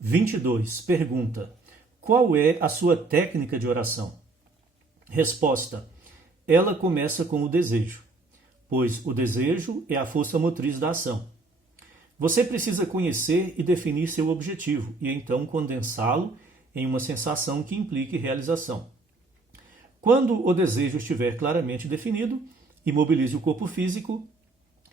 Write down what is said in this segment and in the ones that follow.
22. Pergunta: qual é a sua técnica de oração? Resposta: ela começa com o desejo, pois o desejo é a força motriz da ação. Você precisa conhecer e definir seu objetivo e então condensá-lo em uma sensação que implique realização. Quando o desejo estiver claramente definido, imobilize o corpo físico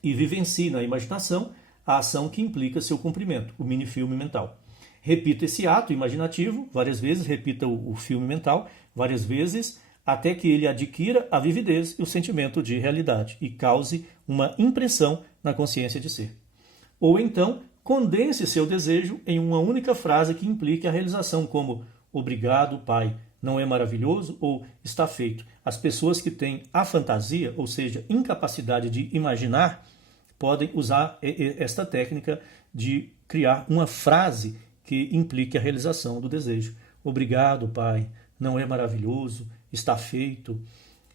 e vivencie na imaginação a ação que implica seu cumprimento, o minifilme mental. Repita esse ato imaginativo várias vezes, repita o filme mental várias vezes, até que ele adquira a vividez e o sentimento de realidade e cause uma impressão na consciência de ser. Ou então, condense seu desejo em uma única frase que implique a realização, como obrigado, Pai, não é maravilhoso? Ou está feito. As pessoas que têm a fantasia, ou seja, incapacidade de imaginar, podem usar esta técnica de criar uma frase que implique a realização do desejo. Obrigado, Pai, não é maravilhoso? Está feito.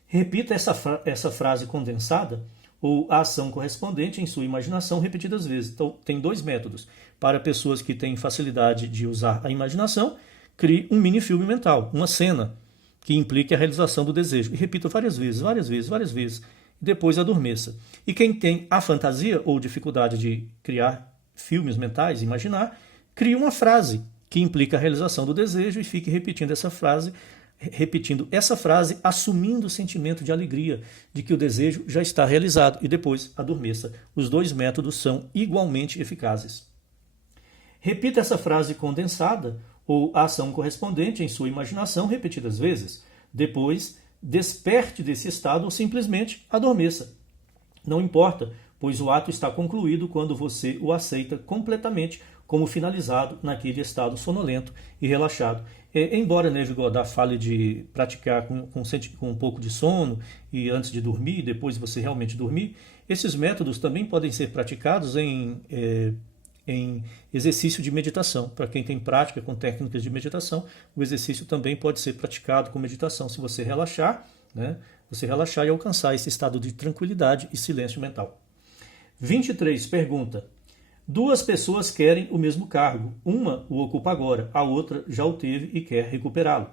Repita essa frase condensada ou a ação correspondente em sua imaginação repetidas vezes. Então, tem dois métodos. Para pessoas que têm facilidade de usar a imaginação, crie um mini-filme mental, uma cena que implique a realização do desejo. E repita várias vezes, várias vezes, várias vezes. E depois adormeça. E quem tem a fantasia ou dificuldade de criar filmes mentais, imaginar, crie uma frase que implica a realização do desejo e fique repetindo essa frase, assumindo o sentimento de alegria, de que o desejo já está realizado, e depois adormeça. Os dois métodos são igualmente eficazes. Repita essa frase condensada ou a ação correspondente em sua imaginação repetidas vezes. Depois, desperte desse estado ou simplesmente adormeça. Não importa, pois o ato está concluído quando você o aceita completamente como finalizado naquele estado sonolento e relaxado. Embora Neville Goddard fale de praticar com um pouco de sono e antes de dormir, depois você realmente dormir, esses métodos também podem ser praticados em exercício de meditação. Para quem tem prática com técnicas de meditação, o exercício também pode ser praticado com meditação. Se você relaxar, você relaxar e alcançar esse estado de tranquilidade e silêncio mental. 23. Pergunta: duas pessoas querem o mesmo cargo. Uma o ocupa agora, a outra já o teve e quer recuperá-lo.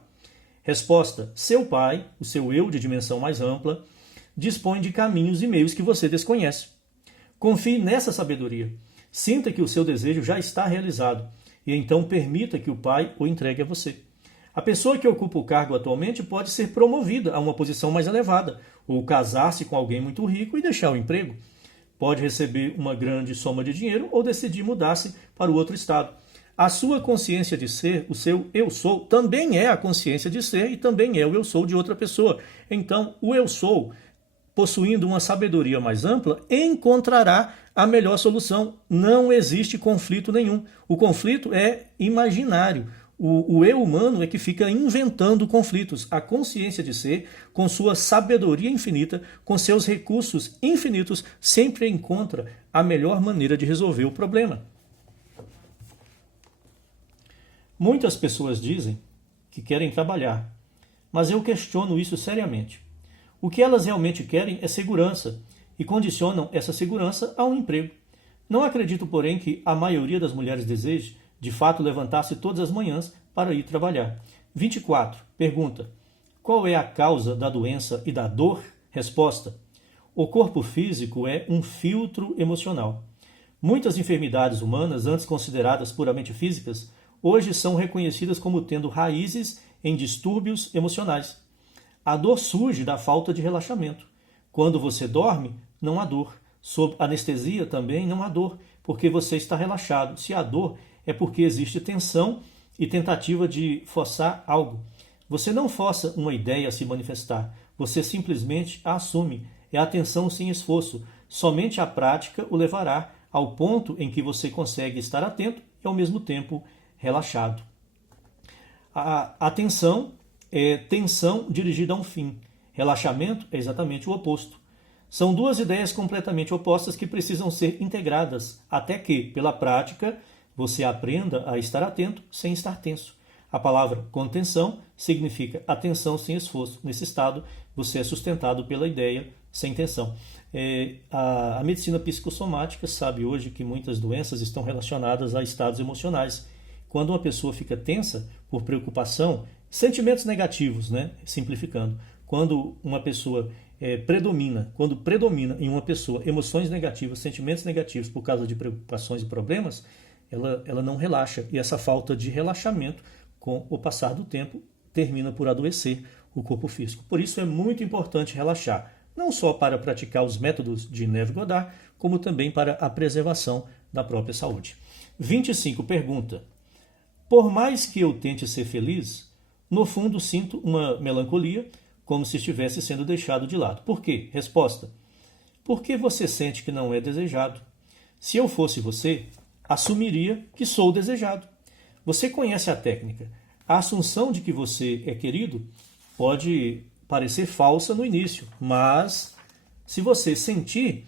Resposta: seu pai, o seu eu de dimensão mais ampla, dispõe de caminhos e meios que você desconhece. Confie nessa sabedoria. Sinta que o seu desejo já está realizado e então permita que o pai o entregue a você. A pessoa que ocupa o cargo atualmente pode ser promovida a uma posição mais elevada ou casar-se com alguém muito rico e deixar o emprego. Pode receber uma grande soma de dinheiro ou decidir mudar-se para o outro estado. A sua consciência de ser, o seu eu sou, também é a consciência de ser e também é o eu sou de outra pessoa. Então, o eu sou, possuindo uma sabedoria mais ampla, encontrará a melhor solução. Não existe conflito nenhum. O conflito é imaginário. O eu humano é que fica inventando conflitos. A consciência de ser, com sua sabedoria infinita, com seus recursos infinitos, sempre encontra a melhor maneira de resolver o problema. Muitas pessoas dizem que querem trabalhar, mas eu questiono isso seriamente. O que elas realmente querem é segurança e condicionam essa segurança a um emprego. Não acredito, porém, que a maioria das mulheres deseje, de fato, levantar-se todas as manhãs para ir trabalhar. 24. Pergunta: qual é a causa da doença e da dor? Resposta: o corpo físico é um filtro emocional. Muitas enfermidades humanas, antes consideradas puramente físicas, hoje são reconhecidas como tendo raízes em distúrbios emocionais. A dor surge da falta de relaxamento. Quando você dorme, não há dor. Sob anestesia também não há dor, porque você está relaxado. Se há dor, é porque existe tensão e tentativa de forçar algo. Você não força uma ideia a se manifestar, você simplesmente a assume. É atenção sem esforço. Somente a prática o levará ao ponto em que você consegue estar atento e ao mesmo tempo relaxado. A atenção é tensão dirigida a um fim. Relaxamento é exatamente o oposto. São duas ideias completamente opostas que precisam ser integradas, até que, pela prática, você aprenda a estar atento sem estar tenso. A palavra contenção significa atenção sem esforço. Nesse estado, você é sustentado pela ideia sem tensão. A medicina psicossomática sabe hoje que muitas doenças estão relacionadas a estados emocionais Quando uma pessoa fica tensa por preocupação, sentimentos negativos, né? Simplificando. Quando uma pessoa quando predomina em uma pessoa emoções negativas, sentimentos negativos por causa de preocupações e problemas, ela não relaxa. E essa falta de relaxamento, com o passar do tempo, termina por adoecer o corpo físico. Por isso é muito importante relaxar, não só para praticar os métodos de Neville-Goddard, como também para a preservação da própria saúde. 25. Pergunta: por mais que eu tente ser feliz, no fundo sinto uma melancolia, como se estivesse sendo deixado de lado. Por quê? Resposta: porque você sente que não é desejado. Se eu fosse você, assumiria que sou desejado. Você conhece a técnica. A assunção de que você é querido pode parecer falsa no início, mas se você sentir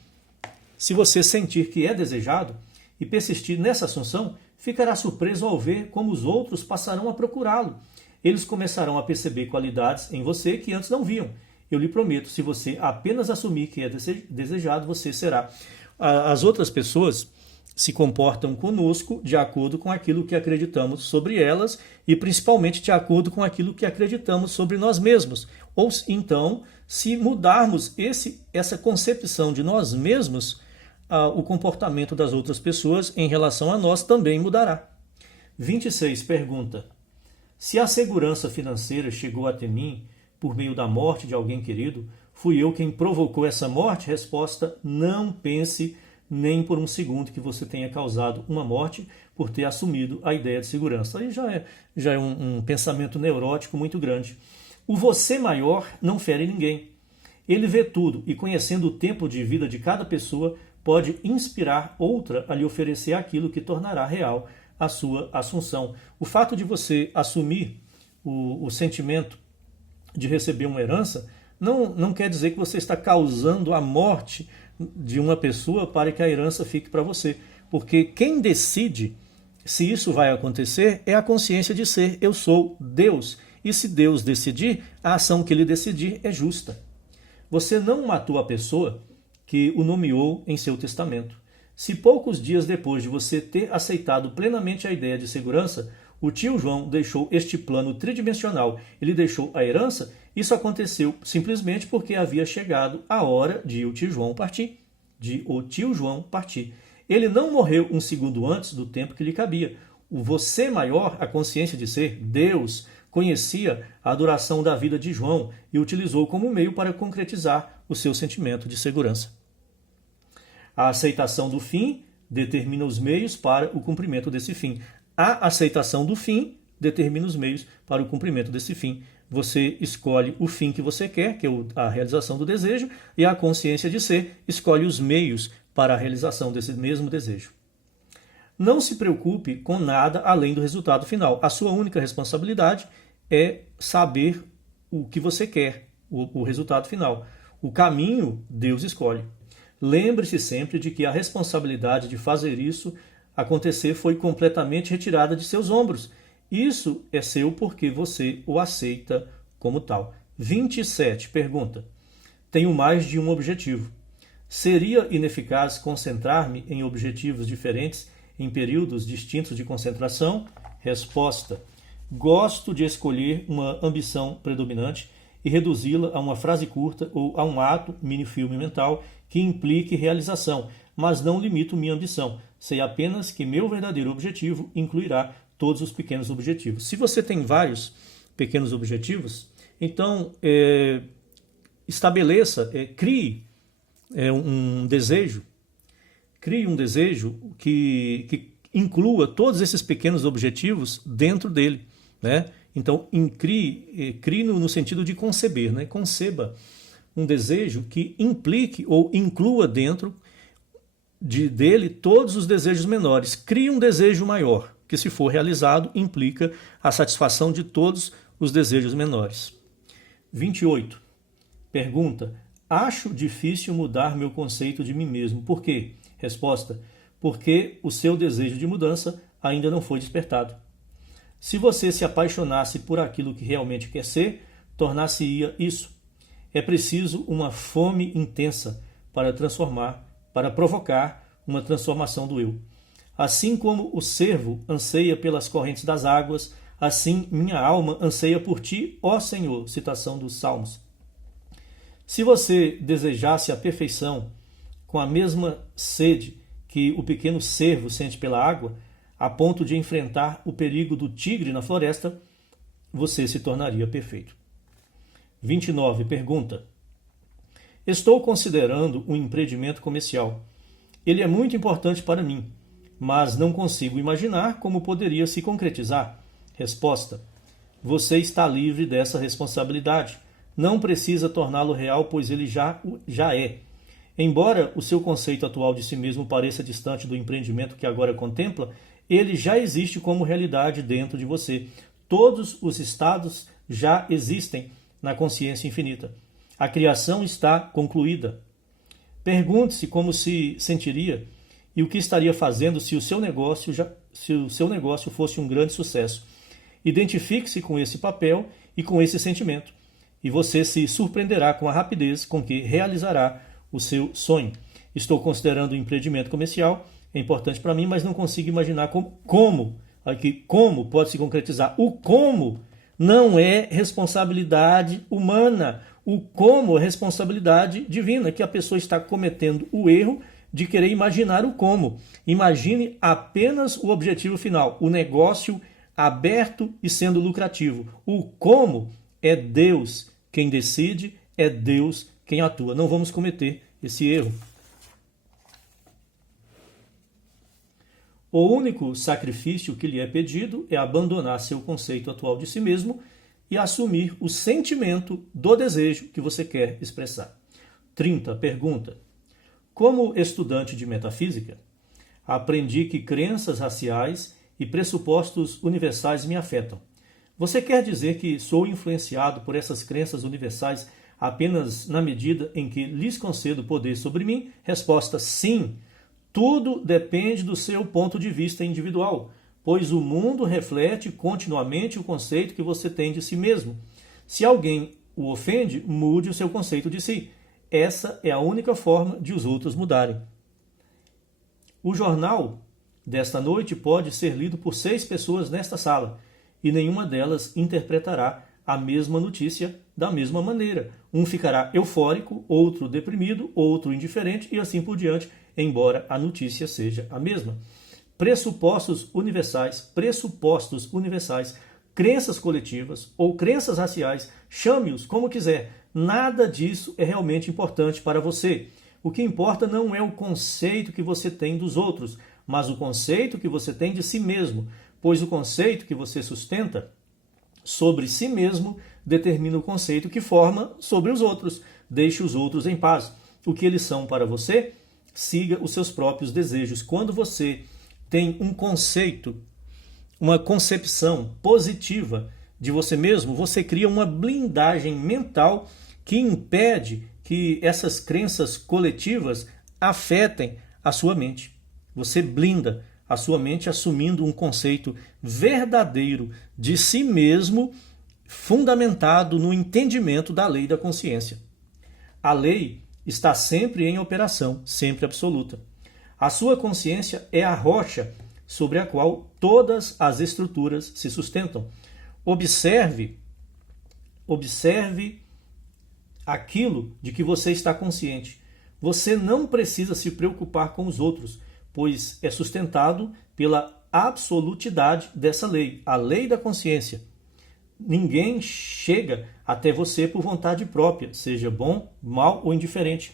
que é desejado e persistir nessa assunção, ficará surpreso ao ver como os outros passarão a procurá-lo. Eles começarão a perceber qualidades em você que antes não viam. Eu lhe prometo, se você apenas assumir que é desejado, você será. As outras pessoas se comportam conosco de acordo com aquilo que acreditamos sobre elas e principalmente de acordo com aquilo que acreditamos sobre nós mesmos. Ou então, se mudarmos essa concepção de nós mesmos, o comportamento das outras pessoas em relação a nós também mudará. 26. Pergunta: se a segurança financeira chegou até mim por meio da morte de alguém querido, fui eu quem provocou essa morte? Resposta: não pense nem por um segundo que você tenha causado uma morte por ter assumido a ideia de segurança. Aí já é um pensamento neurótico muito grande. O você maior não fere ninguém. Ele vê tudo e, conhecendo o tempo de vida de cada pessoa, pode inspirar outra a lhe oferecer aquilo que tornará real a sua assunção. O fato de você assumir o sentimento de receber uma herança não quer dizer que você está causando a morte de uma pessoa para que a herança fique para você. Porque quem decide se isso vai acontecer é a consciência de ser eu sou Deus. E se Deus decidir, a ação que ele decidir é justa. Você não matou a pessoa que o nomeou em seu testamento. Se poucos dias depois de você ter aceitado plenamente a ideia de segurança, o tio João deixou este plano tridimensional, ele deixou a herança, isso aconteceu simplesmente porque havia chegado a hora de o tio João partir. Ele não morreu um segundo antes do tempo que lhe cabia. O você maior, a consciência de ser Deus, conhecia a duração da vida de João e utilizou como meio para concretizar o seu sentimento de segurança. A aceitação do fim determina os meios para o cumprimento desse fim. A aceitação do fim determina os meios para o cumprimento desse fim. Você escolhe o fim que você quer, que é a realização do desejo, e a consciência de ser escolhe os meios para a realização desse mesmo desejo. Não se preocupe com nada além do resultado final. A sua única responsabilidade é saber o que você quer, o resultado final. O caminho, Deus escolhe. Lembre-se sempre de que a responsabilidade de fazer isso acontecer foi completamente retirada de seus ombros. Isso é seu porque você o aceita como tal. 27. Pergunta: tenho mais de um objetivo. Seria ineficaz concentrar-me em objetivos diferentes em períodos distintos de concentração? Resposta: gosto de escolher uma ambição predominante e reduzi-la a uma frase curta ou a um ato, mini-filme mental, que implique realização, mas não limito minha ambição. Sei apenas que meu verdadeiro objetivo incluirá todos os pequenos objetivos. Se você tem vários pequenos objetivos, então crie um desejo. Crie um desejo que inclua todos esses pequenos objetivos dentro dele, né? Então, crie no sentido de conceber, né? Conceba um desejo que implique ou inclua dentro dele todos os desejos menores. Crie um desejo maior, que se for realizado, implica a satisfação de todos os desejos menores. 28. Pergunta: acho difícil mudar meu conceito de mim mesmo. Por quê? Resposta: porque o seu desejo de mudança ainda não foi despertado. Se você se apaixonasse por aquilo que realmente quer ser, tornar-se-ia isso. É preciso uma fome intensa para provocar uma transformação do eu. Assim como o cervo anseia pelas correntes das águas, assim minha alma anseia por ti, ó Senhor. Citação dos Salmos. Se você desejasse a perfeição com a mesma sede que o pequeno cervo sente pela água, a ponto de enfrentar o perigo do tigre na floresta, você se tornaria perfeito. 29. Pergunta: estou considerando um empreendimento comercial. Ele é muito importante para mim, mas não consigo imaginar como poderia se concretizar. Resposta: você está livre dessa responsabilidade. Não precisa torná-lo real, pois ele já é. Embora o seu conceito atual de si mesmo pareça distante do empreendimento que agora contempla, ele já existe como realidade dentro de você. Todos os estados já existem na consciência infinita. A criação está concluída. Pergunte-se como se sentiria e o que estaria fazendo se o seu negócio fosse um grande sucesso. Identifique-se com esse papel e com esse sentimento, e você se surpreenderá com a rapidez com que realizará o seu sonho. Estou considerando um empreendimento comercial, é importante para mim, mas não consigo imaginar como pode se concretizar. O como não é responsabilidade humana. O como é responsabilidade divina, que a pessoa está cometendo o erro de querer imaginar o como. Imagine apenas o objetivo final, o negócio aberto e sendo lucrativo. O como é Deus quem decide, é Deus quem atua. Não vamos cometer esse erro. O único sacrifício que lhe é pedido é abandonar seu conceito atual de si mesmo e assumir o sentimento do desejo que você quer expressar. 30. Pergunta: como estudante de metafísica, aprendi que crenças raciais e pressupostos universais me afetam. Você quer dizer que sou influenciado por essas crenças universais apenas na medida em que lhes concedo poder sobre mim? Resposta: sim. Tudo depende do seu ponto de vista individual, pois o mundo reflete continuamente o conceito que você tem de si mesmo. Se alguém o ofende, mude o seu conceito de si. Essa é a única forma de os outros mudarem. O jornal desta noite pode ser lido por 6 pessoas nesta sala, e nenhuma delas interpretará a mesma notícia da mesma maneira. Um ficará eufórico, outro deprimido, outro indiferente e assim por diante, embora a notícia seja a mesma. Pressupostos universais, crenças coletivas ou crenças raciais, chame-os como quiser. Nada disso é realmente importante para você. O que importa não é o conceito que você tem dos outros, mas o conceito que você tem de si mesmo, pois o conceito que você sustenta sobre si mesmo determina o conceito que forma sobre os outros. Deixe os outros em paz. O que eles são para você, siga os seus próprios desejos. Quando você tem um conceito, uma concepção positiva de você mesmo, você cria uma blindagem mental que impede que essas crenças coletivas afetem a sua mente. Você blinda a sua mente assumindo um conceito verdadeiro de si mesmo, fundamentado no entendimento da lei da consciência. A lei está sempre em operação, sempre absoluta. A sua consciência é a rocha sobre a qual todas as estruturas se sustentam. Observe aquilo de que você está consciente. Você não precisa se preocupar com os outros, pois é sustentado pela absolutidade dessa lei, a lei da consciência. Ninguém chega até você por vontade própria, seja bom, mal ou indiferente.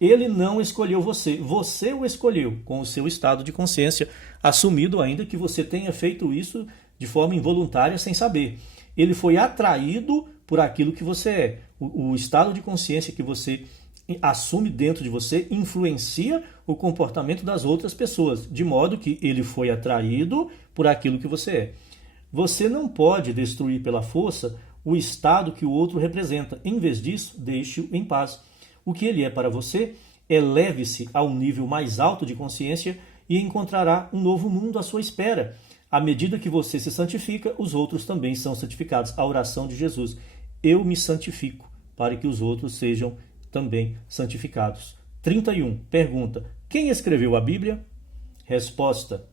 Ele não escolheu você, você o escolheu com o seu estado de consciência, assumido ainda que você tenha feito isso de forma involuntária sem saber. Ele foi atraído por aquilo que você é. O estado de consciência que você assume dentro de você influencia o comportamento das outras pessoas, de modo que ele foi atraído por aquilo que você é. Você não pode destruir pela força o estado que o outro representa. Em vez disso, deixe-o em paz. O que ele é para você, eleve-se a um nível mais alto de consciência e encontrará um novo mundo à sua espera. À medida que você se santifica, os outros também são santificados. A oração de Jesus: eu me santifico para que os outros sejam também santificados. 31. Pergunta: quem escreveu a Bíblia? Resposta: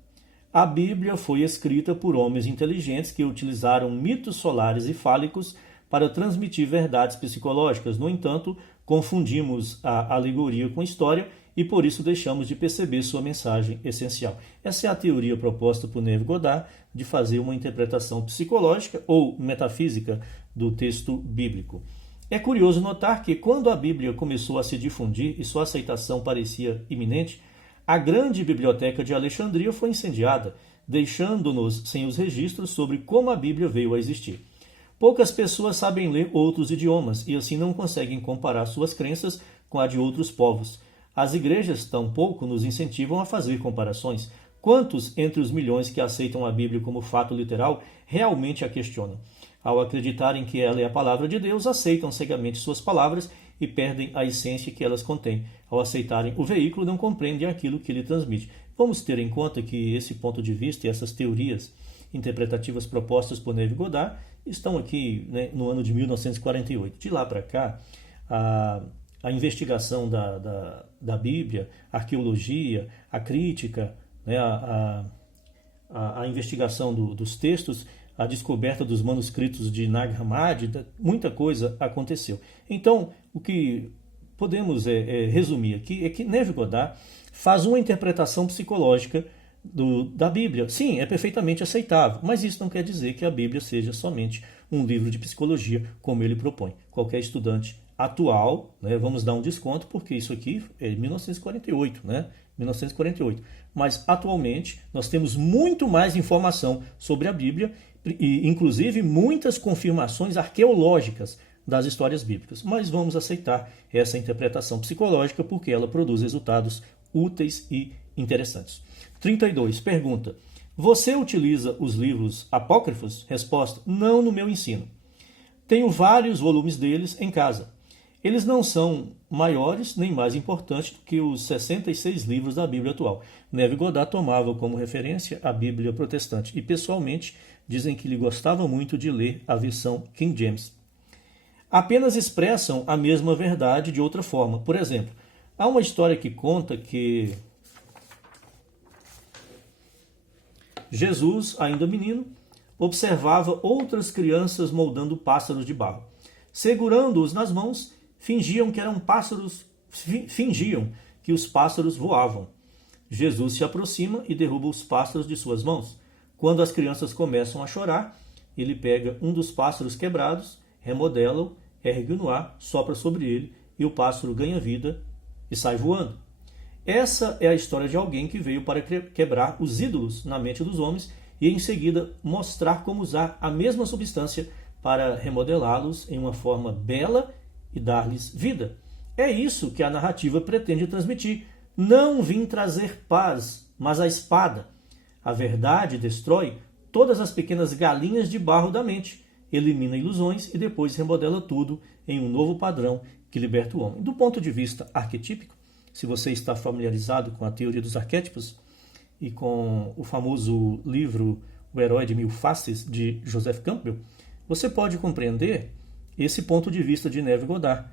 a Bíblia foi escrita por homens inteligentes que utilizaram mitos solares e fálicos para transmitir verdades psicológicas. No entanto, confundimos a alegoria com história e por isso deixamos de perceber sua mensagem essencial. Essa é a teoria proposta por Neville Goddard de fazer uma interpretação psicológica ou metafísica do texto bíblico. É curioso notar que quando a Bíblia começou a se difundir e sua aceitação parecia iminente, a grande biblioteca de Alexandria foi incendiada, deixando-nos sem os registros sobre como a Bíblia veio a existir. Poucas pessoas sabem ler outros idiomas e assim não conseguem comparar suas crenças com a de outros povos. As igrejas tampouco nos incentivam a fazer comparações. Quantos entre os milhões que aceitam a Bíblia como fato literal realmente a questionam? Ao acreditarem que ela é a palavra de Deus, aceitam cegamente suas palavras e perdem a essência que elas contêm. Ao aceitarem o veículo, não compreendem aquilo que ele transmite. Vamos ter em conta que esse ponto de vista e essas teorias interpretativas propostas por Neville Goddard estão aqui, né, no ano de 1948. De lá para cá, a investigação da Bíblia, a arqueologia, a crítica, né, a investigação dos textos, a descoberta dos manuscritos de Nag Hammadi, muita coisa aconteceu. Então, o que podemos resumir aqui é que Neville Goddard faz uma interpretação psicológica da Bíblia. Sim, é perfeitamente aceitável, mas isso não quer dizer que a Bíblia seja somente um livro de psicologia, como ele propõe. Qualquer estudante atual, né, vamos dar um desconto, porque isso aqui é 1948, né? 1948. Mas, atualmente, nós temos muito mais informação sobre a Bíblia, e, inclusive, muitas confirmações arqueológicas das histórias bíblicas. Mas vamos aceitar essa interpretação psicológica porque ela produz resultados úteis e interessantes. 32. Pergunta: você utiliza os livros apócrifos? Resposta: não no meu ensino. Tenho vários volumes deles em casa. Eles não são maiores nem mais importantes do que os 66 livros da Bíblia atual. Neville Goddard tomava como referência a Bíblia protestante e, pessoalmente, dizem que ele gostava muito de ler a versão King James. Apenas expressam a mesma verdade de outra forma. Por exemplo, há uma história que conta que Jesus, ainda menino, observava outras crianças moldando pássaros de barro. Segurando-os nas mãos, fingiam que os pássaros voavam. Jesus se aproxima e derruba os pássaros de suas mãos. Quando as crianças começam a chorar, ele pega um dos pássaros quebrados, remodela-o, ergue-o no ar, sopra sobre ele e o pássaro ganha vida e sai voando. Essa é a história de alguém que veio para quebrar os ídolos na mente dos homens e em seguida mostrar como usar a mesma substância para remodelá-los em uma forma bela e dar-lhes vida. É isso que a narrativa pretende transmitir. Não vim trazer paz, mas a espada. A verdade destrói todas as pequenas galinhas de barro da mente, elimina ilusões e depois remodela tudo em um novo padrão que liberta o homem. Do ponto de vista arquetípico, se você está familiarizado com a teoria dos arquétipos e com o famoso livro O Herói de Mil Faces, de Joseph Campbell, você pode compreender esse ponto de vista de Neville Goddard.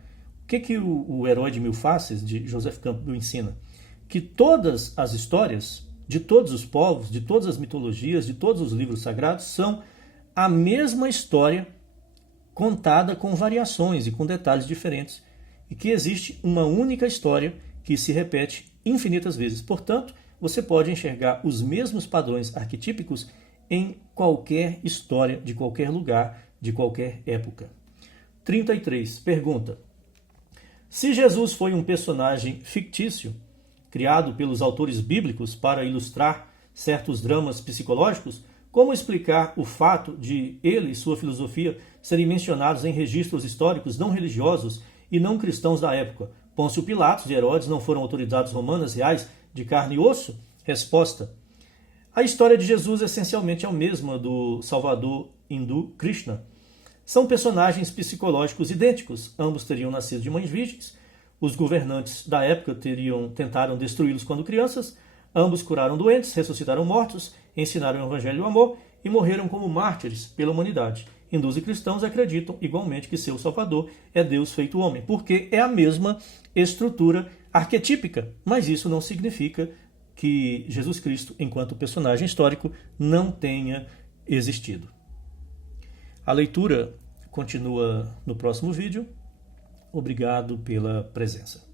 O que o Herói de Mil Faces, de Joseph Campbell, ensina? Que todas as histórias de todos os povos, de todas as mitologias, de todos os livros sagrados, são a mesma história contada com variações e com detalhes diferentes, e que existe uma única história que se repete infinitas vezes. Portanto, você pode enxergar os mesmos padrões arquetípicos em qualquer história, de qualquer lugar, de qualquer época. 33. Pergunta: se Jesus foi um personagem fictício, criado pelos autores bíblicos para ilustrar certos dramas psicológicos, como explicar o fato de ele e sua filosofia serem mencionados em registros históricos não religiosos e não cristãos da época? Pôncio Pilatos e Herodes não foram autoridades romanas reais de carne e osso? Resposta: a história de Jesus essencialmente é a mesma do Salvador hindu Krishna. São personagens psicológicos idênticos. Ambos teriam nascido de mães virgens. Os governantes da época tentaram destruí-los quando crianças. Ambos curaram doentes, ressuscitaram mortos, ensinaram o evangelho do amor e morreram como mártires pela humanidade. Hindus e cristãos acreditam igualmente que seu Salvador é Deus feito homem, porque é a mesma estrutura arquetípica, mas isso não significa que Jesus Cristo, enquanto personagem histórico, não tenha existido. A leitura continua no próximo vídeo. Obrigado pela presença.